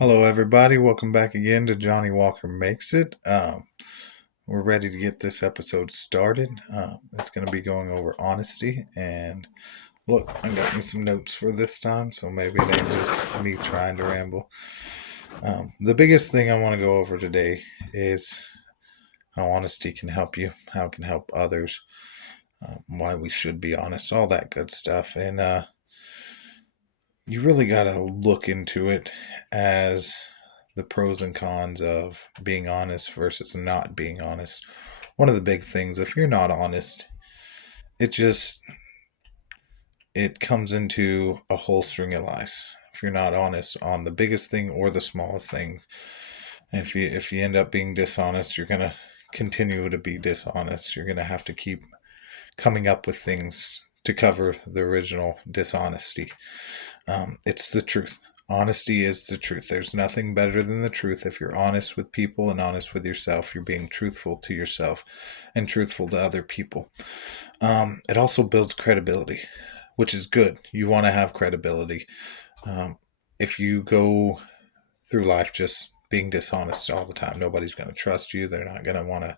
Hello, everybody. Welcome back again to Johnny Walker Makes It. We're ready to get this episode started. It's going to be going over honesty. And look, I got me some notes for this time, so maybe it ain't just me trying to ramble. The biggest thing I want to go over today is how honesty can help you, how it can help others, why we should be honest, all that good stuff. And you really got to look into it as the pros and cons of being honest versus not being honest. One of the big things, if you're not honest, it just it comes into a whole string of lies. If you're not honest on the biggest thing or the smallest thing, if you end up being dishonest, you're gonna continue to be dishonest. You're gonna have to keep coming up with things to cover the original dishonesty. It's the truth. Honesty is the truth. There's nothing better than the truth. If you're honest with people and honest with yourself, you're being truthful to yourself and truthful to other people. It also builds credibility, which is good. You want to have credibility. If you go through life just being dishonest all the time, nobody's going to trust you. They're not going to want to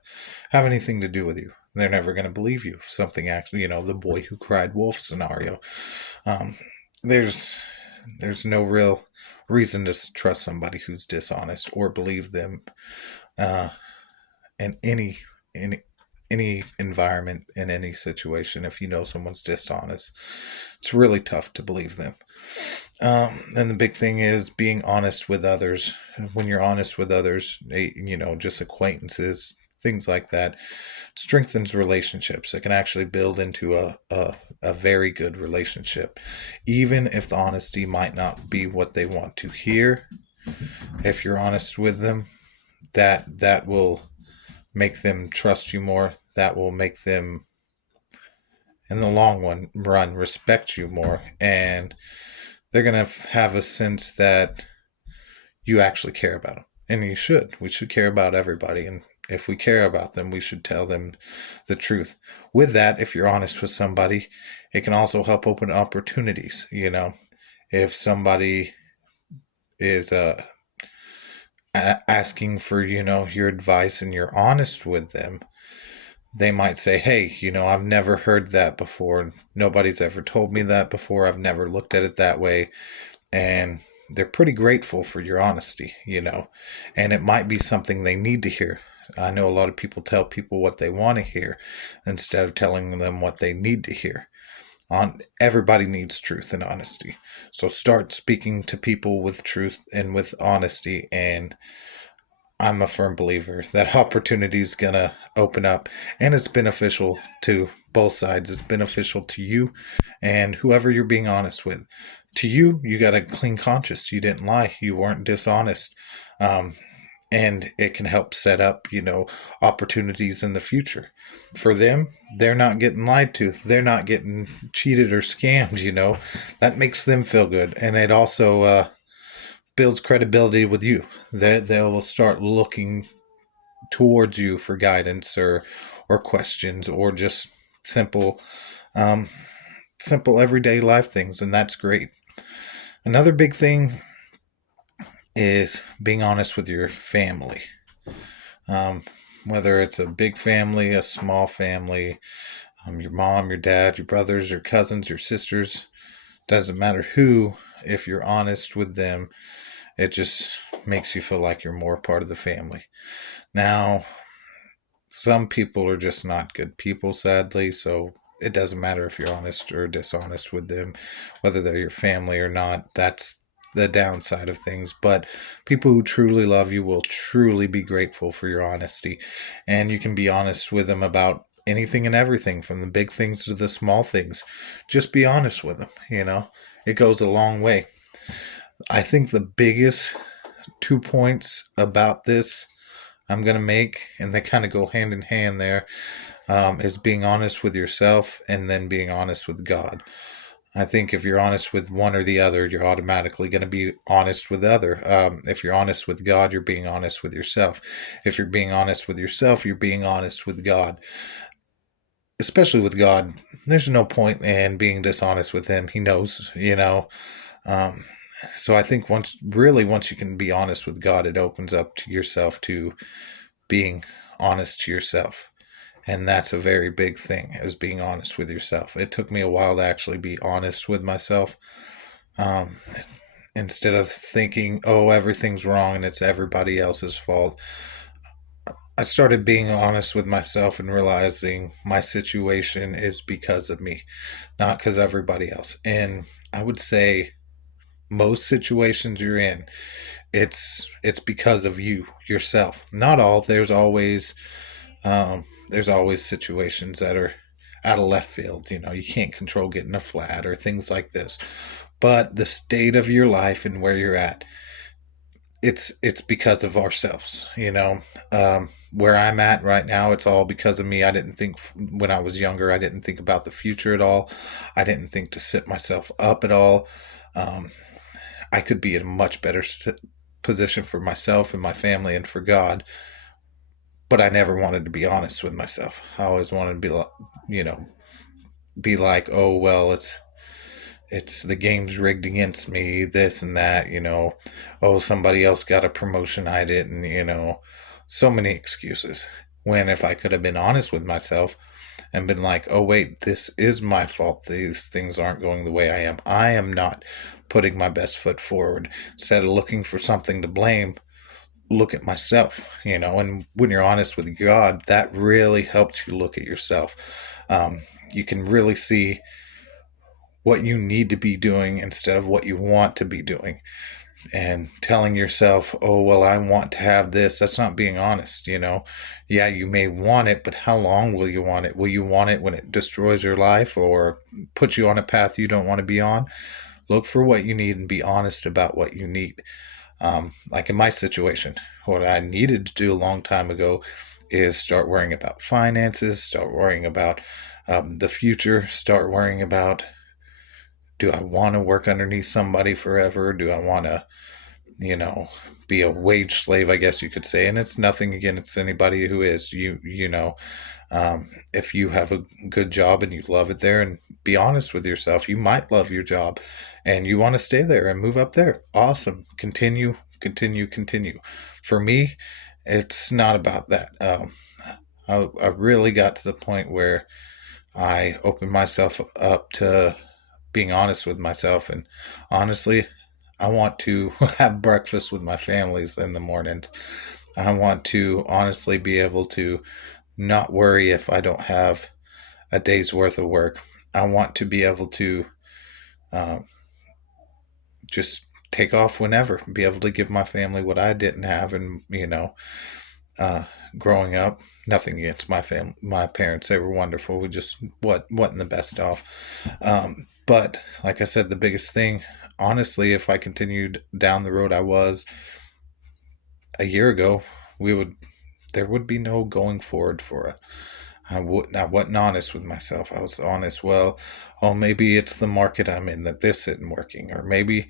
have anything to do with you. They're never going to believe you. If something actually, the boy who cried wolf scenario. Um, there's no real reason to trust somebody who's dishonest or believe them uh, in any environment, in any situation. If you know someone's dishonest, it's really tough to believe them. And the big thing is being honest with others. When you're honest with others, just acquaintances, things like that, strengthens relationships. It can actually build into a very good relationship, even if the honesty might not be what they want to hear. If you're honest with them, that will make them trust you more. That will make them, in the run, respect you more, and they're gonna have a sense that you actually care about them. And you should. We should care about everybody. And if we care about them, we should tell them the truth. With that, if you're honest with somebody, it can also help open opportunities. If somebody is asking for, your advice and you're honest with them, they might say, hey, I've never heard that before. Nobody's ever told me that before. I've never looked at it that way. And they're pretty grateful for your honesty, and it might be something they need to hear. I know a lot of people tell people what they want to hear instead of telling them what they need to hear. Everybody needs truth and honesty. So start speaking to people with truth and with honesty, and I'm a firm believer that opportunity is going to open up, and it's beneficial to both sides. It's beneficial to you and whoever you're being honest with. To you, you got a clean conscience. You didn't lie. You weren't dishonest. And it can help set up, opportunities in the future. For them, they're not getting lied to. They're not getting cheated or scammed, That makes them feel good. And it also builds credibility with you. They will start looking towards you for guidance or questions or just simple um, simple everyday life things, and that's great. Another big thing is being honest with your family. Um, Whether it's a big family, a small family, your mom, your dad, your brothers, your cousins, your sisters, doesn't matter who, if you're honest with them, it just makes you feel like you're more part of the family. Now, some people are just not good people, sadly, so it doesn't matter if you're honest or dishonest with them, whether they're your family or not. That's the downside of things. But people who truly love you will truly be grateful for your honesty. And you can be honest with them about anything and everything, from the big things to the small things. Just be honest with them, It goes a long way. I think the biggest 2 points about this I'm going to make, and they kind of go hand in hand there, is being honest with yourself and then being honest with God. I think if you're honest with one or the other, you're automatically going to be honest with the other. If you're honest with God, you're being honest with yourself. If you're being honest with yourself, you're being honest with God. Especially with God, there's no point in being dishonest with Him. He knows, Um, So I think once you can be honest with God, it opens up to yourself to being honest to yourself. And that's a very big thing, is being honest with yourself. It took me a while to actually be honest with myself. Um, Instead of thinking, oh, everything's wrong and it's everybody else's fault, I started being honest with myself and realizing my situation is because of me, not because everybody else. And I would say most situations you're in, it's because of you yourself. Not all. There's always situations that are out of left field. You know, you can't control getting a flat or things like this. But the state of your life and where you're at, it's because of ourselves. Where I'm at right now, it's all because of me. I didn't think when I was younger. I didn't think about the future at all. I didn't think to set myself up at all. Um, I could be in a much better position for myself and my family and for God, but I never wanted to be honest with myself. I always wanted to be like, you know, be like, oh well, it's the game's rigged against me, this and that, oh, somebody else got a promotion, I didn't, so many excuses. When if I could have been honest with myself and been like, oh wait, this is my fault, these things aren't going the way I am not putting my best foot forward. Instead of looking for something to blame, look at myself, and when you're honest with God, that really helps you look at yourself. You can really see what you need to be doing instead of what you want to be doing. And telling yourself, oh, well, I want to have this, that's not being honest. Yeah, you may want it, but how long will you want it? Will you want it when it destroys your life or puts you on a path you don't want to be on? Look for what you need and be honest about what you need. Like in my situation, what I needed to do a long time ago is start worrying about finances, start worrying about the future, start worrying about, do I want to work underneath somebody forever? Do I want to, you know, be a wage slave, I guess you could say? And it's nothing against anybody who is. If you have a good job and you love it there, and be honest with yourself, you might love your job and you want to stay there and move up there. Awesome. Continue, continue, continue. For me, it's not about that. I really got to the point where I opened myself up to being honest with myself. And honestly, I want to have breakfast with my families in the mornings. I want to honestly be able to not worry if I don't have a day's worth of work. I want to be able to um, just take off whenever, be able to give my family what I didn't have. And, uh, growing up, nothing against my family, my parents, they were wonderful. We just wasn't the best off. But like I said, the biggest thing, honestly, if I continued down the road I was a year ago, we would there would be no going forward for it. I wasn't honest with myself. I was honest, well, oh, maybe it's the market I'm in that this isn't working, or maybe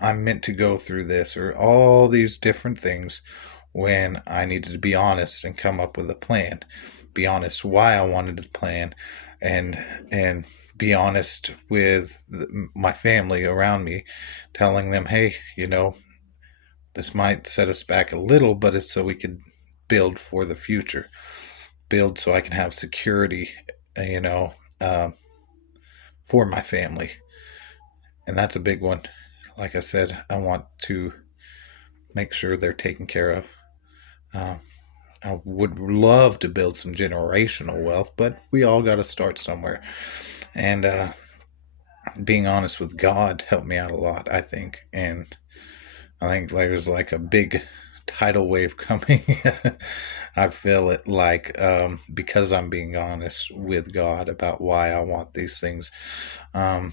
I'm meant to go through this, or all these different things, when I needed to be honest and come up with a plan. Be honest why I wanted the plan, and and be honest with my family around me, telling them, hey, this might set us back a little, but it's so we could build for the future, build so I can have security, you know, um, for my family. And that's a big one. Like I said, I want to make sure they're taken care of. Um, I would love to build some generational wealth, but we all got to start somewhere. And being honest with God helped me out a lot, I think. And I think there's like a big tidal wave coming. I feel it like, because I'm being honest with God about why I want these things. Um,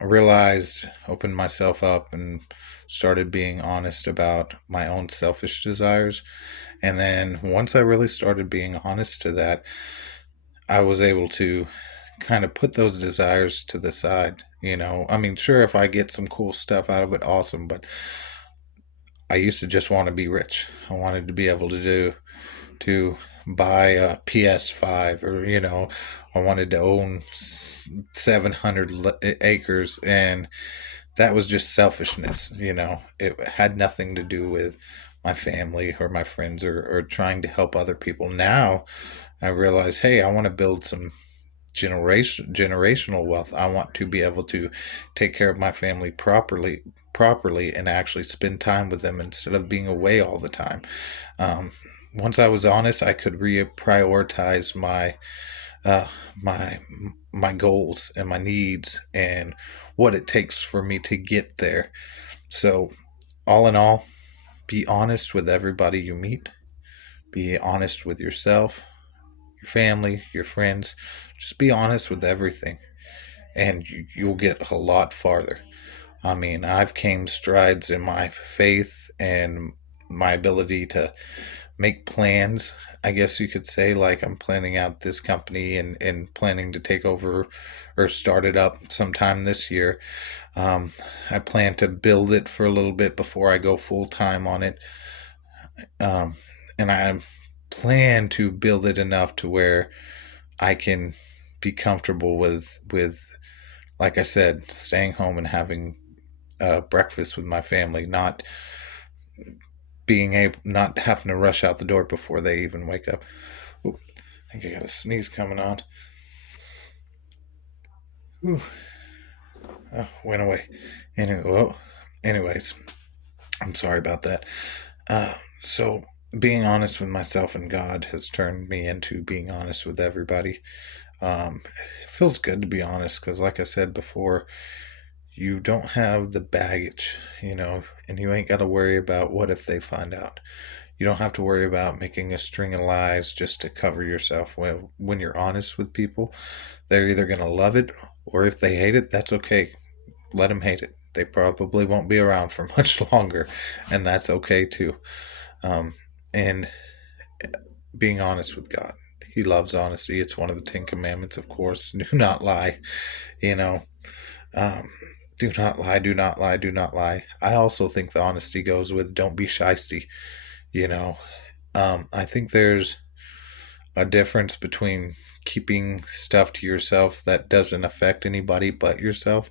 I realized, opened myself up, and started being honest about my own selfish desires. And then once I really started being honest to that, I was able to kind of put those desires to the side. I mean, sure, if I get some cool stuff out of it, awesome. But I used to just want to be rich. I wanted to be able to buy a PS5, or I wanted to own 700 acres, and that was just selfishness. It had nothing to do with my family or my friends, or trying to help other people. Now I realize, hey, I want to build some generational wealth. I want to be able to take care of my family properly and actually spend time with them instead of being away all the time. Um, Once I was honest, I could reprioritize uh, my my goals and my needs and what it takes for me to get there. So, all in all, be honest with everybody you meet. Be honest with yourself, your family, your friends. Just be honest with everything, and you'll get a lot farther. I mean, I've came strides in my faith and my ability to make plans. I guess you could say, like, I'm planning out this company and planning to take over or start it up sometime this year. Um, I plan to build it for a little bit before I go full time on it. Um, and I plan to build it enough to where I can be comfortable with, like I said, staying home and having breakfast with my family, not having to rush out the door before they even wake up. Ooh, I think I got a sneeze coming on. Ooh, oh, went away. Anyways, I'm sorry about that. So being honest with myself and God has turned me into being honest with everybody. It feels good to be honest because, like I said before, you don't have the baggage, and you ain't got to worry about what if they find out. You don't have to worry about making a string of lies just to cover yourself. When you're honest with people, they're either going to love it, or if they hate it, that's okay. Let them hate it. They probably won't be around for much longer, and that's okay too. Um, and being honest with God. He loves honesty. It's one of the Ten Commandments, of course. Do not lie. You know, um, do not lie, do not lie, do not lie. I also think the honesty goes with don't be shysty. You know, I think there's a difference between keeping stuff to yourself that doesn't affect anybody but yourself.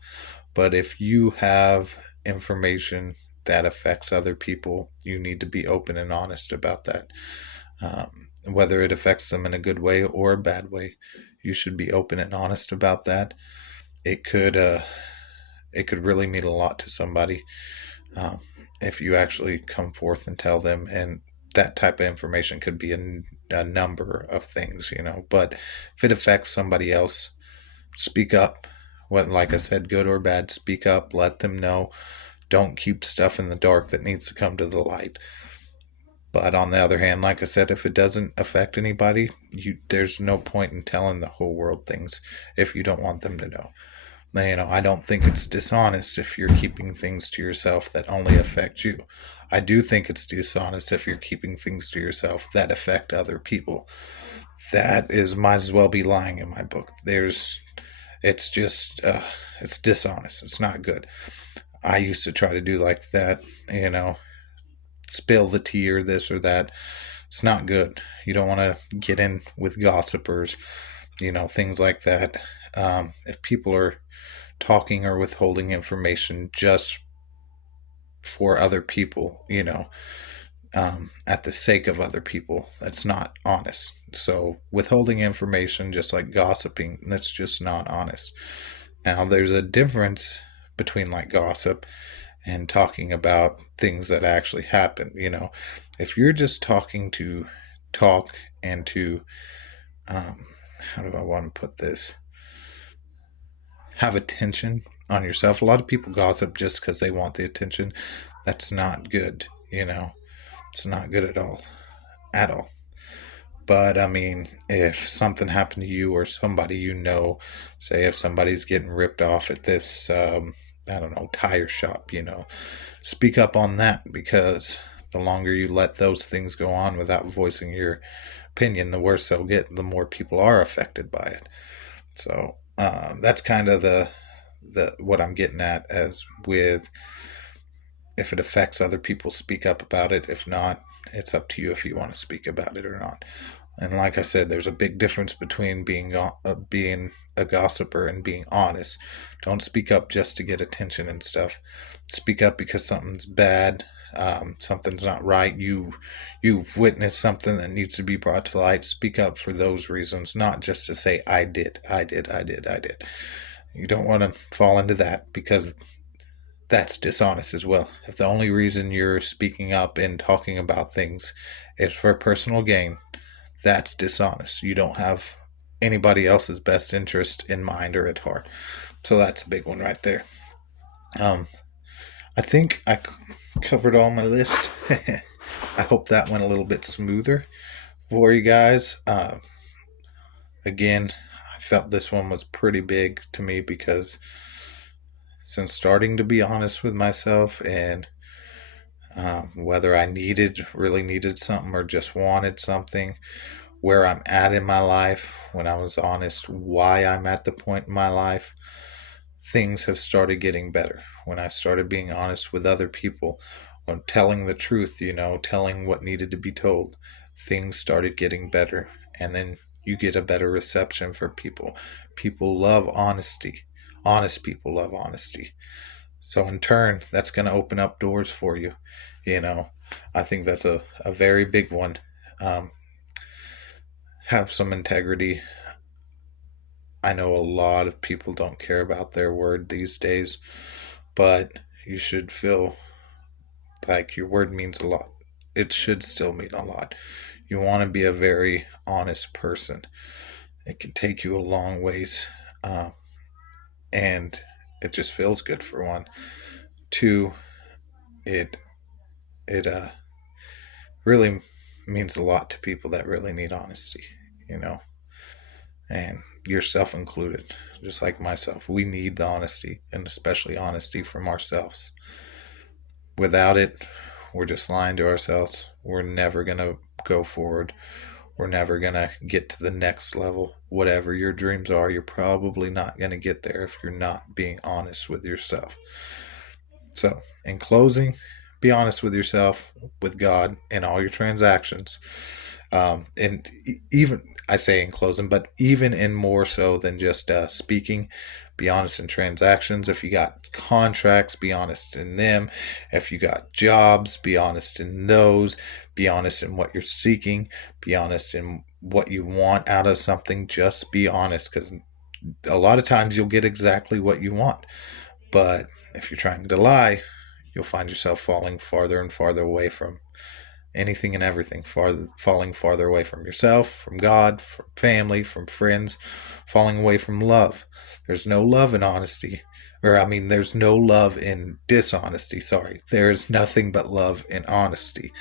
But if you have information that affects other people, you need to be open and honest about that. Whether it affects them in a good way or a bad way, you should be open and honest about that. It could uh, it could really mean a lot to somebody, um, if you actually come forth and tell them. And that type of information could be a number of things, But if it affects somebody else, speak up. What, like I said, good or bad, speak up. Let them know. Don't keep stuff in the dark that needs to come to the light. But on the other hand, like I said, if it doesn't affect anybody, there's no point in telling the whole world things if you don't want them to know. Now, I don't think it's dishonest if you're keeping things to yourself that only affect you. I do think it's dishonest if you're keeping things to yourself that affect other people. That is might as well be lying in my book. It's just it's dishonest. It's not good. I used to try to do like that, spill the tea or this or that. It's not good. You don't want to get in with gossipers, things like that. If people are talking or withholding information just for other people, at the sake of other people, that's not honest. So, withholding information, just like gossiping, that's just not honest. Now, there's a difference between like gossip and talking about things that actually happen. If you're just talking to talk and to, um, how do I want to put this? Have attention on yourself. A lot of people gossip just because they want the attention. That's not good. It's not good at all. At all. But I mean, if something happened to you or somebody say if somebody's getting ripped off at this, I don't know, tire shop, speak up on that, because the longer you let those things go on without voicing your opinion, the worse they'll get, the more people are affected by it. So that's kind of the what I'm getting at, as with, if it affects other people, speak up about it. If not, it's up to you if you want to speak about it or not. And like I said, there's a big difference between being a gossiper and being honest. Don't speak up just to get attention and stuff. Speak up because something's bad, something's not right. You've witnessed something that needs to be brought to light. Speak up for those reasons, not just to say I did, I did, I did, I did. You don't want to fall into that because that's dishonest as well. If the only reason you're speaking up and talking about things is for personal gain, that's dishonest. You don't have anybody else's best interest in mind or at heart. So that's a big one right there. Um, I think I covered all my list. I hope that went a little bit smoother for you guys. Again, I felt this one was pretty big to me because since starting to be honest with myself and whether I really needed something or just wanted something, where I'm at in my life, when I was honest, why I'm at the point in my life, things have started getting better. When I started being honest with other people, when telling the truth, telling what needed to be told, things started getting better. And then you get a better reception for people. People love honesty. Honest people love honesty. So in turn, that's going to open up doors for you. I think that's a very big one. Um, have some integrity. I know a lot of people don't care about their word these days, but you should feel like your word means a lot. It should still mean a lot. You want to be a very honest person. It can take you a long ways, uh, and it just feels good for one. Two, it it really means a lot to people that really need honesty, you know, and yourself included, just like myself. We need the honesty, and especially honesty from ourselves. Without it, we're just lying to ourselves. We're never going to go forward. We're never going to get to the next level. Whatever your dreams are, you're probably not going to get there if you're not being honest with yourself. So, in closing, be honest with yourself, with God, in all your transactions. And even, I say in closing, but even in more so than just speaking, be honest in transactions. If you got contracts, be honest in them. If you got jobs, be honest in those. Be honest in what you're seeking. Be honest in what you want out of something. Just be honest, because a lot of times you'll get exactly what you want. But if you're trying to lie, you'll find yourself falling farther and farther away from anything and everything, falling farther away from yourself, from God, from family, from friends, falling away from love. There's no love in honesty. There's no love in dishonesty. Sorry. There's nothing but love in honesty.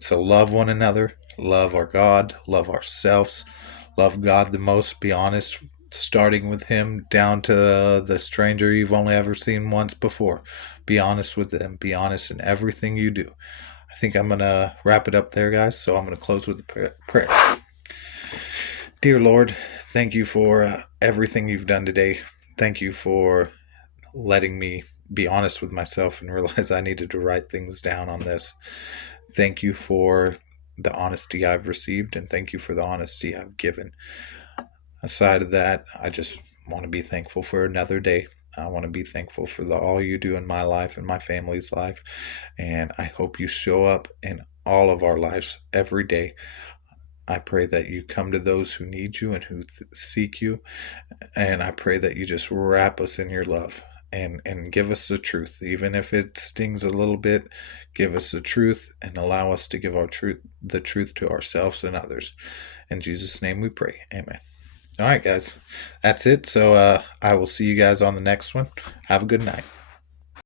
So love one another, love our God, love ourselves, love God the most. Be honest, starting with Him down to the stranger you've only ever seen once before. Be honest with them. Be honest in everything you do. I think I'm going to wrap it up there, guys. So I'm going to close with a prayer. Dear Lord, thank you for everything you've done today. Thank you for letting me be honest with myself and realize I needed to write things down on this. Thank you for the honesty I've received, and thank you for the honesty I've given. Aside of that, I just want to be thankful for another day. I want to be thankful for all you do in my life and my family's life. And I hope you show up in all of our lives every day. I pray that you come to those who need you and who seek you. And I pray that you just wrap us in your love and give us the truth. Even if it stings a little bit, give us the truth and allow us to give the truth to ourselves and others. In Jesus' name we pray. Amen. All right, guys. That's it. So I will see you guys on the next one. Have a good night.